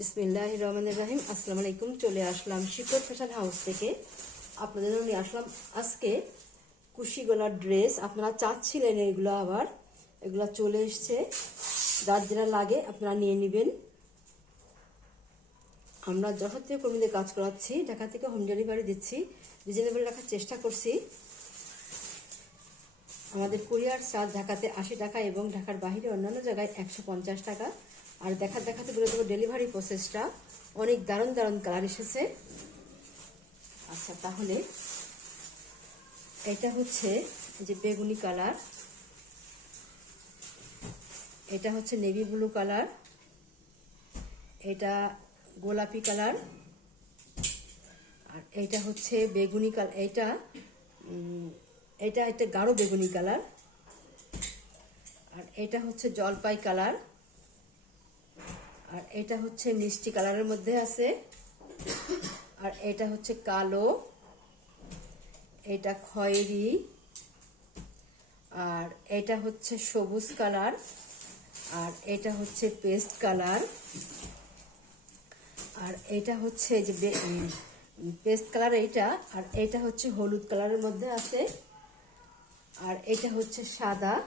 বিসমিল্লাহ রহমান রাহিম। আসসালামু আলাইকুম চলে আসলাম শিকর ফ্যাশন হাউস থেকে। আপনাদের জন্য নিয়ে আসলাম আজকে কুশি গলার ড্রেস। আপনারা চাচ্ছিলেন এগুলো আবার, এগুলো চলে এসছে। যার যেটা লাগে আপনারা নিয়ে নেবেন। আমরা যথার্থ কর্মীদের কাজ করাচ্ছি। ঢাকা থেকে হোম ডেলিভারি দিচ্ছি। রিজনেবল রাখার চেষ্টা করছি। আমাদের কুরিয়ার চার্জ ঢাকাতে আশি টাকা এবং ঢাকার বাইরে অন্যান্য জায়গায় একশো পঞ্চাশ টাকা। আর দেখা দেখাতে বলে দেবো ডেলিভারি প্রসেসটা অনেক দারুণ দারুণ কালার এসেছে। আচ্ছা তাহলে এটা হচ্ছে যে বেগুনি কালার এটা হচ্ছে নেভি ব্লু কালার এটা গোলাপি কালার আর এইটা হচ্ছে বেগুনি কালার এইটা এটা একটা গাঢ় বেগুনি কালার আর এটা হচ্ছে জলপাই কালার আর এটা হচ্ছে মিষ্টি কালারের মধ্যে আছে। আর এটা হচ্ছে কালো। এটা খয়েরি। আর এটা হচ্ছে সবুজ কালার। আর এটা হচ্ছে পেস্ট কালার। আর এটা হচ্ছে যে পেস্ট কালার এইটা। আর এটা হচ্ছে হলুদ কালারের মধ্যে আছে। আর এটা হচ্ছে সাদা।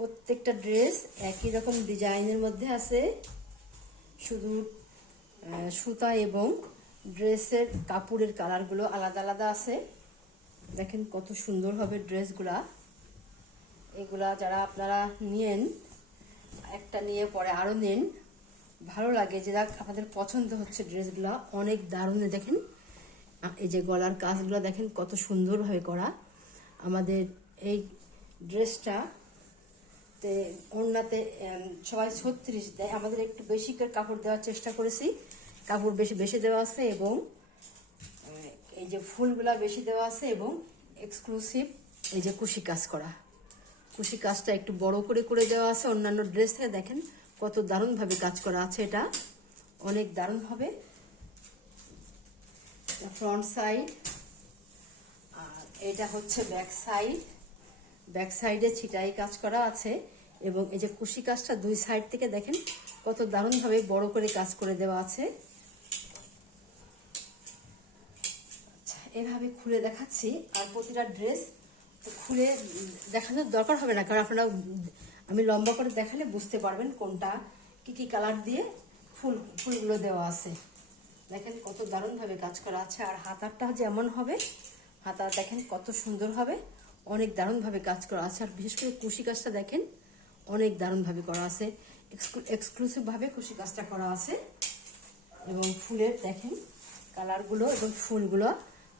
প্রত্যেকটা ড্রেস একই রকম ডিজাইনের মধ্যে আছে। শুধু সুতা এবং ড্রেসের কাপড়ের কালারগুলো আলাদা আলাদা আছে। দেখেন কত সুন্দর হবে ড্রেসগুলা এগুলা যারা আপনারা নিয়েন, একটা নিয়ে পরে আরও নেন। ভালো লাগে যে যাক আপনাদের পছন্দ হচ্ছে ড্রেসগুলা অনেক দারুণ দেখেন। এই যে গলার কাজগুলো দেখেন কত সুন্দরভাবে করা। আমাদের এই ড্রেসটা তে উম, সবাই ছত্রিশ দেয় আমাদের একটু বেশি করে কাপড় দেওয়ার চেষ্টা করেছি। কাপড় বেশি বেশি দেওয়া আছে এবং এই যে ফুলগুলা বেশি দেওয়া আছে এবং এক্সক্লুসিভ এই যে কুশি কাজ করা। কুশি কাজটা একটু বড় করে করে দেওয়া আছে। অন্যান্য ড্রেস থেকে দেখেন কত দারুণভাবে কাজ করা আছে এটা। অনেক দারুণ হবে ফ্রন্ট সাইড আর এটা হচ্ছে ব্যাক সাইড। ব্যাক সাইডে ছিটাই কাজ করা আছে। এবং এই যে কুশি কাজটা দুই সাইড থেকে দেখেন কত দারুণভাবে বড় করে কাজ করে দেওয়া আছে। আচ্ছা এভাবে খুলে দেখাচ্ছি, আর প্রতিটা ড্রেস খুলে দেখানোর দরকার হবে না, কারণ আপনারা আমি লম্বা করে দেখালে বুঝতে পারবেন কোনটা কি কি কালার দিয়ে ফুল, ফুলগুলো দেওয়া আছে। দেখেন কত দারুণভাবে কাজ করা আছে, আর হাতারটা যেমন হবে হাতা দেখেন কত সুন্দর হবে, অনেক দারুণভাবে কাজ করা আছে, আর বিশেষ করে কুশি কাজটা দেখেন অনেক দারুণভাবে করা আছে। এক্সক্লুসিভভাবে কুশি কাজটা করা আছে। এবং ফুলের দেখেন কালারগুলো এবং ফুলগুলো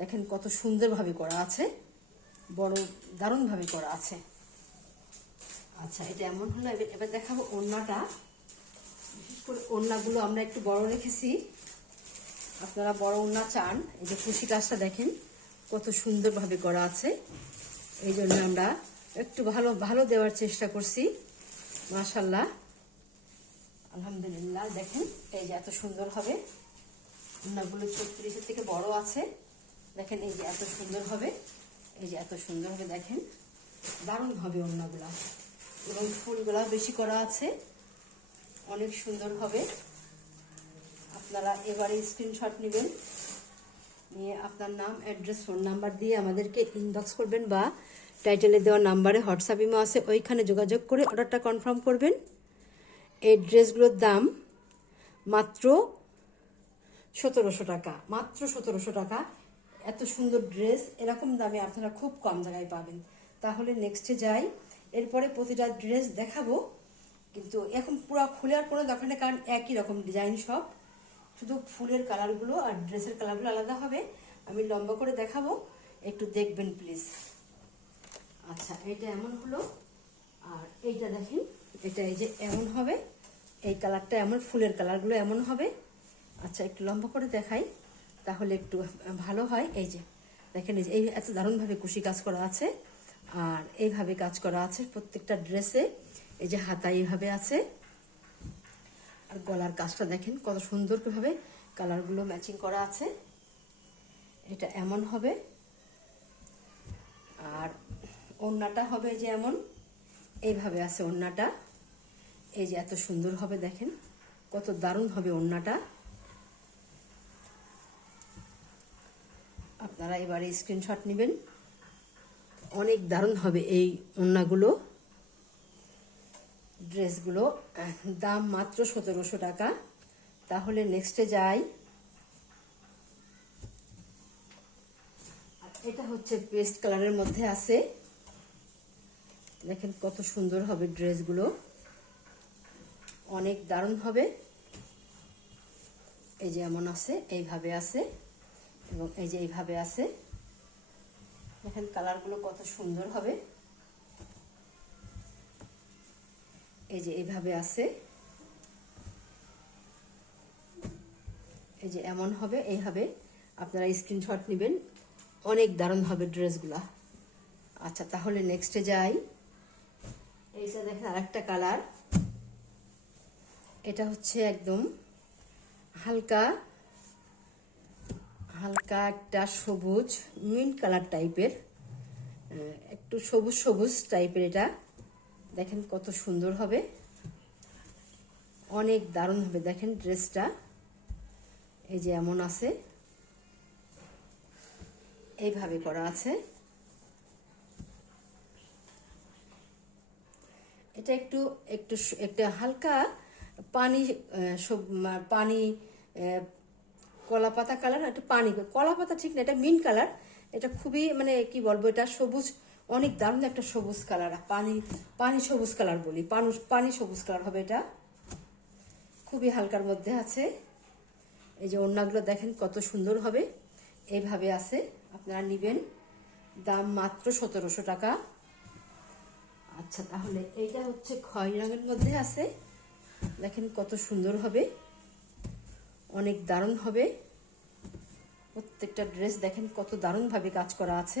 দেখেন কত সুন্দরভাবে করা আছে। বড় দারুণভাবে করা আছে। আচ্ছা এটা এমন হলো, এবার দেখাবো ওড়নাটা। বিশেষ করে ওড়নাগুলো আমরা একটু বড় রেখেছি। আপনারা বড় ওড়না চান, এই যে কুশি কাজটা দেখেন কত সুন্দরভাবে করা আছে। এই জন্য আমরা একটু ভালো ভালো দেওয়ার চেষ্টা করছি। মাশাল্লাহ আলহামদুলিল্লাহ, দেখেন এই যে এত সুন্দর হবে। ওড়নাগুলো ছত্রিশের থেকে বড় আছে। দেখেন এই যে এত সুন্দর হবে। এই যে এত সুন্দর হবে, দেখেন। দারুণ হবে ওড়নাগুলা এবং ফুলগুলা বেশি করা আছে। অনেক সুন্দর হবে। আপনারা এবারে স্ক্রিনশট নেবেন। নিয়ে আপনার নাম অ্যাড্রেস ফোন নাম্বার দিয়ে আমাদেরকে ইনবক্স করবেন বা টাইটেলে দেওয়া নাম্বারে হোয়াটসঅ্যাপ ইমো আছে, ওইখানে যোগাযোগ করে অর্ডারটা কনফার্ম করবেন। এই ড্রেসগুলোর দাম মাত্র সতেরোশো টাকা, মাত্র সতেরোশো টাকা। এত সুন্দর ড্রেস এরকম দামে আপনারা খুব কম জায়গায় পাবেন। তাহলে নেক্সটে যাই, এরপরে প্রতিটা ড্রেস দেখাবো। কিন্তু এখন পুরো খুলে আর কোনো দরকার নেই, কারণ একই রকম ডিজাইন সব। শুধু ফুলের কালারগুলো আর ড্রেসের কালারগুলো আলাদা হবে। আমি লম্বা করে দেখাবো, একটু দেখবেন প্লিজ আচ্ছা এটা এমন হলো। আর এইটা দেখেন, এটা এই যে এমন হবে। এই কালারটা এমন, ফুলের কালারগুলো এমন হবে। আচ্ছা একটু লম্বা করে দেখাই, তাহলে একটু ভালো হয়। এই যে, দেখেন, এই যে, এই এত দারুণভাবে কুশি কাজ করা আছে। আর এইভাবে কাজ করা আছে প্রত্যেকটা ড্রেসে। এই যে হাতা এইভাবে আছে। আর গলার কাজটা দেখেন, কত সুন্দরভাবে কালারগুলো ম্যাচিং করা আছে। এটা এমন হবে। আর ওড়নাটা হবে যে এমন এইভাবে আছে ওড়নাটা। এই যে এত সুন্দর হবে দেখেন, কত দারুণ হবে ওড়নাটা। আপনারা এবারে স্ক্রিনশট নেবেন। অনেক দারুণ হবে এই ওড়নাগুলো। ড্রেসগুলো, দাম মাত্র সতেরোশো টাকা। তাহলে নেক্সটে যাই। এটা হচ্ছে পেস্ট কালারের মধ্যে আছে। দেখেন কত সুন্দর হবে ড্রেসগুলো। অনেক দারুণ হবে। এই যে এমন আছে, এইভাবে আছে এবং এই যে এইভাবে আছে। দেখেন কালারগুলো কত সুন্দর হবে। এই যে এইভাবে আছে। এই যে এমন হবে এইভাবে আপনারা স্ক্রিনশট নেবেন। অনেক দারুণ হবে ড্রেসগুলা। আচ্ছা তাহলে নেক্সটে যাই। এইটা দেখেন আরেকটা কালার। এটা হচ্ছে একদম হালকা হালকা একটা সবুজ মিন্ট কালার টাইপের একটু সবুজ সবুজ টাইপের এটা। দেখেন কত সুন্দর হবে। অনেক দারুণ হবে, দেখেন ড্রেসটা। এই যে এমন আছে। এইভাবে করা আছে। এটা একটু একটু একটা হালকা পানি পানি কলা পাতা কালার, একটু পানি। কলা পাতা ঠিক না, এটা মিন কালার। এটা খুবই মানে কি বলব, এটা সবুজ, অনেক দারুণ একটা সবুজ কালার। পানি পানি সবুজ কালার বলি, পানি পানি সবুজ কালার হবে এটা। খুবই হালকার মধ্যে আছে। এই যে ওড়নাগুলো দেখেন কত সুন্দর হবে। এইভাবে আছে, আপনারা নেবেন। দাম মাত্র সতেরোশো টাকা। আচ্ছা তাহলে এইটা হচ্ছে খয়েরি রঙের মধ্যে আছে। দেখেন কত সুন্দর হবে। অনেক দারুণ হবে। প্রত্যেকটা ড্রেস দেখেন কত দারুণভাবে কাজ করা আছে।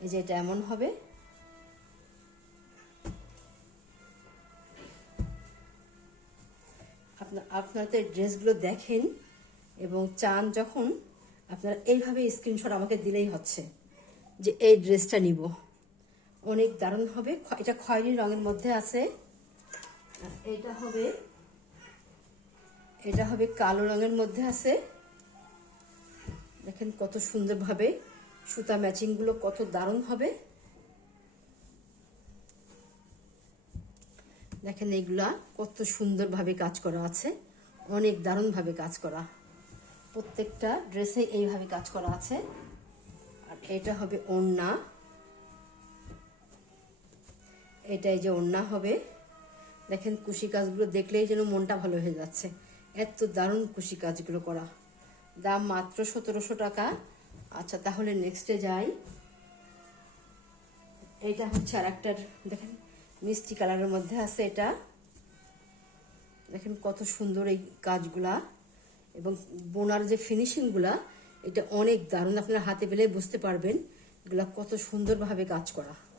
এই যে এটা এমন হবে। আপনার, আপনারা তো ড্রেসগুলো দেখেন এবং চান যখন, আপনারা এইভাবে স্ক্রিনশট আমাকে দিলেই হচ্ছে যে এই ড্রেসটা নিব। অনেক দারুণ হবে। এটা খয়েরি রঙের মধ্যে আছে। এটা হবে এটা হবে কালো রঙের মধ্যে আছে। দেখেন কত সুন্দরভাবে সুতা ম্যাচিংগুলো কত দারুণ হবে। দেখেন এইগুলা কত সুন্দরভাবে কাজ করা আছে। অনেক দারুণভাবে কাজ করা। প্রত্যেকটা ড্রেসে এইভাবে কাজ করা আছে। আর এটা হবে ওড়না। এটা এই যে ওড়না হবে, দেখেন কুশি কাজগুলো দেখলেই যেন মনটা ভালো হয়ে যাচ্ছে। এত দারুণ কুশি কাজগুলো করা। দাম মাত্র সতেরোশো টাকা। আচ্ছা তাহলে নেক্সটে যাই। এটা হচ্ছে আর একটার দেখেন, মিষ্টি কালারের মধ্যে আছে এটা। দেখেন কত সুন্দর এই কাজগুলা। এবং বোনার যে ফিনিশিংগুলা এটা অনেক দারুণ, আপনারা হাতে পেলে বুঝতে পারবেন। এগুলা কত সুন্দরভাবে কাজ করা।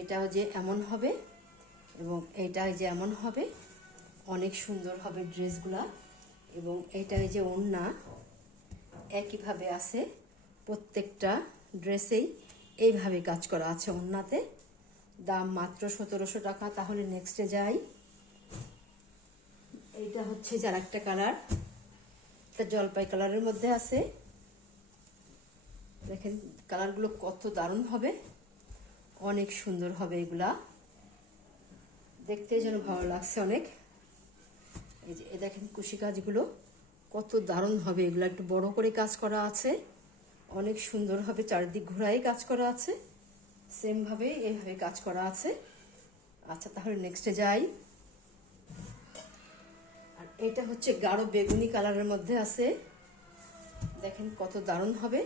এটাও যে এমন হবে এবং এইটা যে এমন হবে, অনেক সুন্দর হবে ড্রেসগুলা এবং এইটা যে ওড়না একইভাবে আছে, প্রত্যেকটা ড্রেসেই এইভাবে কাজ করা আছে ওড়নাতে। দাম মাত্র সতেরোশো টাকা, তাহলে নেক্সটে যাই। এইটা হচ্ছে যার একটা কালার, এটা জলপাই কালারের মধ্যে আছে। দেখেন, কালারগুলো কত দারুণ হবে। অনেক সুন্দর হবে এগুলা। দেখতে যেন ভালো লাগছে অনেক। এই যে দেখেন কুশি কাজগুলো কত দারুণ হবে এগুলো। একটু বড় করে কাজ করা আছে। অনেক সুন্দর হবে, চারিদিক ঘোরাই কাজ করা আছে। সেম ভাবে এইভাবে কাজ করা আছে। আচ্ছা তাহলে নেক্সটে যাই। আর এটা হচ্ছে গাঢ় বেগুনি কালারের মধ্যে আছে। দেখেন কত দারুণ হবে।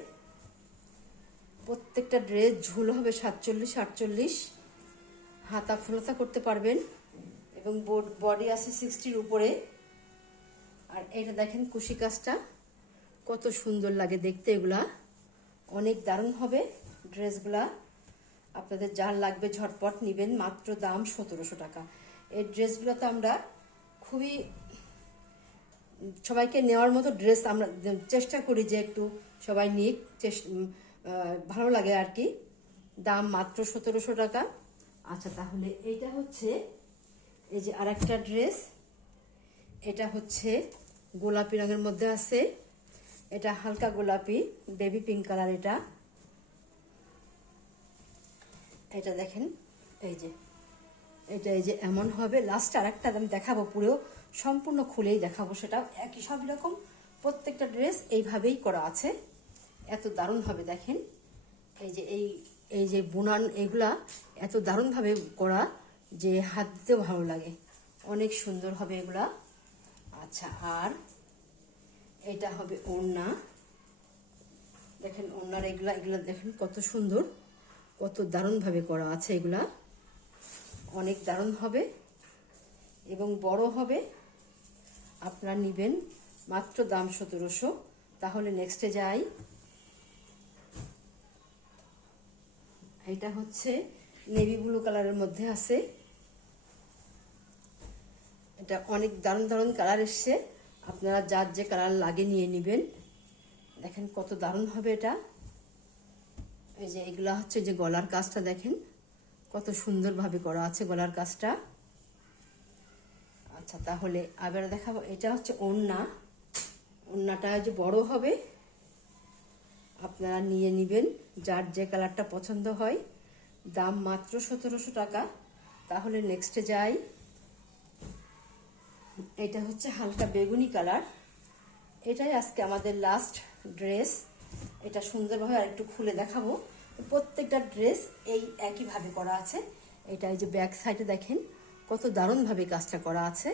প্রত্যেকটা ড্রেস ঝুল হবে সাতচল্লিশ আটচল্লিশ। হাতা ফুলতা করতে পারবেন এবং বডি আছে সিক্সটির উপরে। আর এটা দেখেন কুশি কাজটা। কত সুন্দর লাগে দেখতে এগুলা। অনেক দারুণ হবে ড্রেসগুলা। আপনাদের যার লাগবে ঝটপট নেবেন মাত্র দাম সতেরোশো টাকা। এই ড্রেসগুলো তো আমরা খুবই সবাইকে নেওয়ার মতো ড্রেস আমরা চেষ্টা করি যে একটু সবাই নিক আহ, ভালো লাগে আর কি। দাম মাত্র সতেরোশো টাকা। আচ্ছা তাহলে এইটা হচ্ছে, এই যে আর একটা ড্রেস, এটা হচ্ছে গোলাপি রঙের মধ্যে আছে। এটা হালকা গোলাপি, বেবি পিঙ্ক কালার এটা। এটা দেখেন, এই যে, এটা এই যে এমন হবে। লাস্ট আর একটা আমি দেখাবো পুরো, সম্পূর্ণ খুলেই দেখাবো সেটা একই সব রকম, প্রত্যেকটা ড্রেস এইভাবেই করা আছে। এত দারুণ দেখেন। এই যে, এই এই যে বুনান এগুলা এত দারুণভাবে করা যে হাত দিতেও ভালো লাগে। অনেক সুন্দর হবে এগুলা। আচ্ছা আর এটা হবে ওড়না। দেখেন ওড়নার এগুলা এগুলা দেখেন কত সুন্দর, কত দারুণভাবে করা আছে এগুলা। অনেক দারুণ হবে এবং বড় হবে। আপনারা নেবেন মাত্র দাম সতেরোশো। তাহলে নেক্সটে যাই। এটা হচ্ছে নেভি ব্লু কালারের মধ্যে আছে। এটা অনেক দারুণ দারুণ কালার এসছে। আপনারা যার যে কালার লাগে নিয়ে নেবেন। দেখেন কত দারুণ হবে এটা। এই যে এগুলা হচ্ছে যে গলার কাজটা দেখেন। কত সুন্দরভাবে করা আছে গলার কাজটা। আচ্ছা তাহলে আবার দেখাবো। এটা হচ্ছে ওড়না। ওড়নাটা যে বড় হবে আপনারা নিয়ে নেবেন, যার যে কালারটা পছন্দ হয়। দাম মাত্র সতেরোশো টাকা। তাহলে নেক্সটে যাই। এটা হচ্ছে হালকা বেগুনি কালার। এটাই আজকে আমাদের লাস্ট ড্রেস এটা সুন্দরভাবে আর একটু খুলে দেখাবো। প্রত্যেকটা ড্রেস এই একইভাবে করা আছে। এটা এই যে ব্যাক সাইডে দেখেন, কত দারুণভাবে কাজটা করা আছে।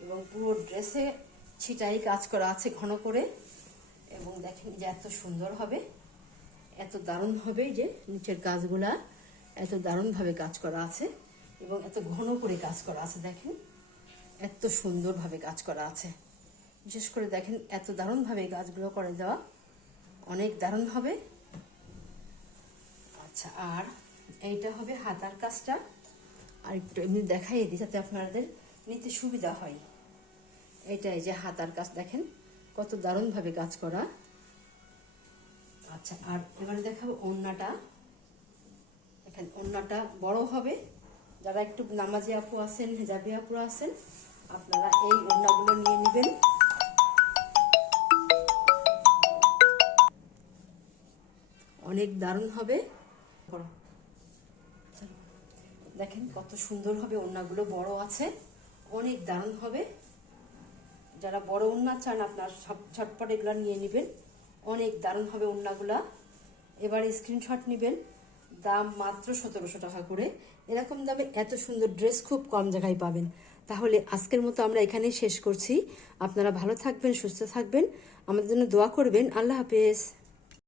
এবং পুরো ড্রেসে ছিটাই কাজ করা আছে ঘন করে। এবং দেখেন যে এত সুন্দর হবে, এত দারুণ হবে যে নিচের কাজগুলা এত দারুণভাবে কাজ করা আছে এবং এত ঘন করে কাজ করা আছে, দেখেন এত সুন্দরভাবে কাজ করা আছে। বিশেষ করে দেখেন এত দারুণভাবে কাজগুলো করে দেওয়া, অনেক দারুণ হবে। আচ্ছা আর এইটা হবে হাতার কাজটা। আর একটু এমনি দেখাই দিই যাতে আপনাদের নিতে সুবিধা হয়। এটাই যে হাতার কাজ, দেখেন কত দারুণভাবে কাজ করা। আচ্ছা আর এবারে দেখাবো ওড়নাটা। দেখেন ওড়নাটা বড় হবে। যারা একটু নামাজি আপু আছেন, হেজাবি আপু আছেন, আপনারা এই ওড়নাগুলো নিয়ে নেবেন। অনেক দারুণ হবে। দেখেন কত সুন্দর হবে, ওড়নাগুলো বড় আছে। অনেক দারুণ হবে। যারা বড় উন্না চান আপনার সব ছটপট এগুলো নিয়ে নেবেন। অনেক দারুণ হবে ওড়নাগুলা। এবার স্ক্রিনশট নেবেন। দাম মাত্র সতেরোশো টাকা করে। এরকম দামে এত সুন্দর ড্রেস খুব কম জায়গায় পাবেন। তাহলে আজকের মতো আমরা এখানেই শেষ করছি। আপনারা ভালো থাকবেন, সুস্থ থাকবেন। আমাদের জন্য দোয়া করবেন। আল্লাহ হাফেজ।